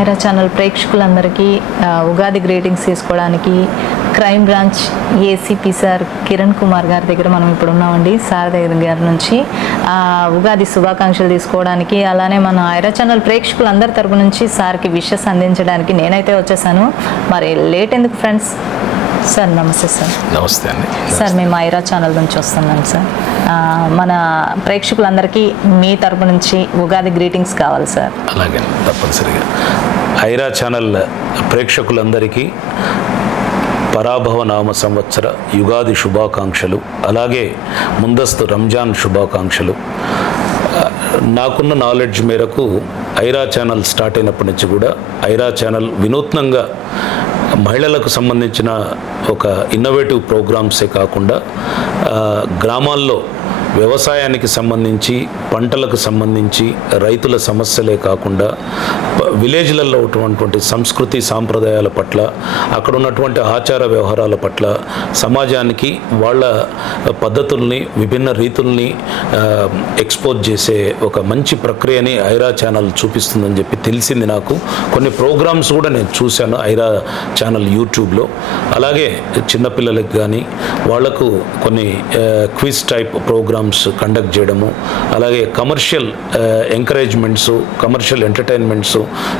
Aira channel ప్రేక్షకులందరికీ Ugadi greetings తీసుకోవడానికి crime branch ACP sir Kiran Kumar గారి దగ్గర మనం ఇప్పుడు ఉన్నామండి. సార్ దగ్గర నుంచి ఉగాది శుభాకాంక్షలు తీసుకోవడానికి, అలానే మన ఐరా ఛానల్ ప్రేక్షకులందరి తరపు నుంచి సార్కి విషెస్ అందించడానికి నేనైతే వచ్చేసాను. మరి లేట్ ఎందుకు ఫ్రెండ్స్? సార్ నమస్తే సార్. నమస్తే అండి సార్. మేము ఐరా ఛానల్ నుంచి వస్తున్నాం సార్. మన ప్రేక్షకులందరికీ మీ తరపు నుంచి ఉగాది గ్రీటింగ్స్ కావాలి సార్. అలాగే తప్పనిసరిగా ఐరా ఛానల్ ప్రేక్షకులందరికీ పరాభవ నామ సంవత్సర యుగాది శుభాకాంక్షలు, అలాగే ముందస్తు రంజాన్ శుభాకాంక్షలు. నాకున్న నాలెడ్జ్ మేరకు ఐరా ఛానల్ స్టార్ట్ అయినప్పటి నుంచి కూడా ఐరా ఛానల్ వినూత్నంగా మహిళలకు సంబంధించిన ఒక ఇన్నోవేటివ్ ప్రోగ్రామ్సే కాకుండా గ్రామాల్లో వ్యవసాయానికి సంబంధించి, పంటలకు సంబంధించి, రైతుల సమస్యలే కాకుండా విలేజ్లలో ఉన్నటువంటి సంస్కృతి సాంప్రదాయాల పట్ల, అక్కడ ఉన్నటువంటి ఆచార వ్యవహారాల పట్ల సమాజానికి వాళ్ళ పద్ధతుల్ని, విభిన్న రీతుల్ని ఎక్స్పోజ్ చేసే ఒక మంచి ప్రక్రియని ఐరా ఛానల్ చూపిస్తుందని చెప్పి తెలిసింది నాకు. కొన్ని ప్రోగ్రామ్స్ కూడా నేను చూశాను ఐరా ఛానల్ యూట్యూబ్లో. అలాగే చిన్నపిల్లలకి కానీ వాళ్లకు కొన్ని క్విజ్ టైప్ ప్రోగ్రామ్స్ కండక్ట్ చేయడము, అలాగే కమర్షియల్ ఎంకరేజ్మెంట్స్, కమర్షియల్ ఎంటర్టైన్మెంట్స్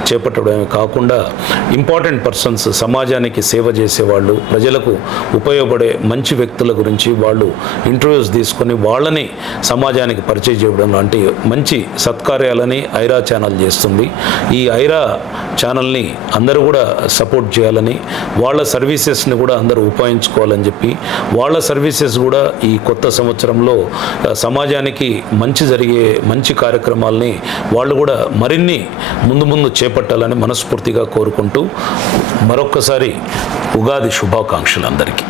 చేపట్టడమే కాకుండా ఇంపార్టెంట్ పర్సన్స్, సమాజానికి సేవ చేసేవాళ్ళు, ప్రజలకు ఉపయోగపడే మంచి వ్యక్తుల గురించి వాళ్ళు ఇంటర్వ్యూస్ తీసుకొని వాళ్ళని సమాజానికి పరిచయం చేయడం లాంటి మంచి సత్కార్యాలని ఐరా ఛానల్ చేస్తుంది. ఈ ఐరా ఛానల్ని అందరూ కూడా సపోర్ట్ చేయాలని, వాళ్ళ సర్వీసెస్ని కూడా అందరూ ఉపయోగించుకోవాలని చెప్పి, వాళ్ళ సర్వీసెస్ కూడా ఈ కొత్త సంవత్సరంలో సమాజానికి మంచి జరిగే మంచి కార్యక్రమాలని వాళ్ళు కూడా మరిన్ని ముందు చేపట్టాలని మనస్ఫూర్తిగా కోరుకుంటూ మరొక్కసారి ఉగాది శుభాకాంక్షలు అందరికీ.